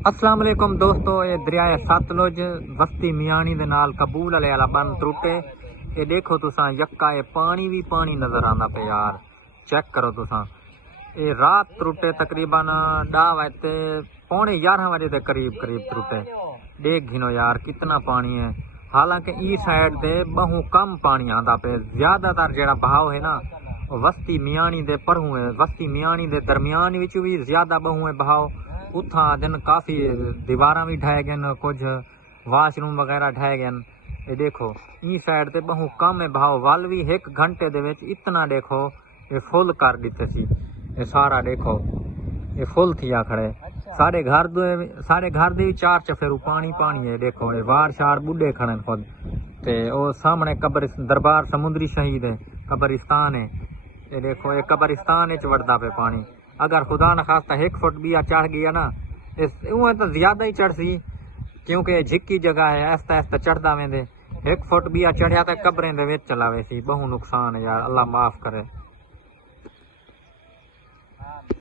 अस्सलाम वालेकुम दोस्तों, ये दरिया सतलुज बस्ती मियानी दे नाल कबूल वाले वाला बंद त्रुटे। ये देखो तुसा यक्का ये पानी भी पानी नजर आंदा पे यार। चेक करो तुसा, ये रात त्रुटे तकरीबन 10 बजे पौने 11 बजे के करीब करीब त्रुटे। देख गिनो यार कितना पानी है। हालांकि ई साइड दे बहु कम पानी आंदा पे, ज्यादातर जेड़ा बहाव है ना वस्ती मियानी दे परू है। वस्ती मियानी दे दरमियान विच भी ज्यादा बहु है बहाव। उथा दिन काफ़ी दीवारा भी ढह गए, कुछ वाशरूम वगैरह ढह गए। ये देखो ई साइड ते बहु कम है बहाव। वल भी 1 घंटे दे विच इतना देखो ये फुल कर दिते सी। ये सारा देखो ये फुल थिया खड़े। सारे घर दे 4 चफेरू पानी पानी है। देखो ये वार शार बुढ़े खड़े खुद ते ओ सामने कब्र दरबार समुद्री शहीद है कब्रिस्तान है। ये देखो ये कब्रिस्तान वड़दा पे पानी। अगर खुदा न खास्ता 1 फुट भी चढ़ गया ना, इस तो ज्यादा ही चढ़ सी, क्योंकि झिक्की जगह है। ऐसा ऐसा चढ़दा वेंदे 1 फुट भी चढ़िया तो कब्रें दे विच चलावे सी। बहु नुकसान है यार, अल्लाह माफ करे।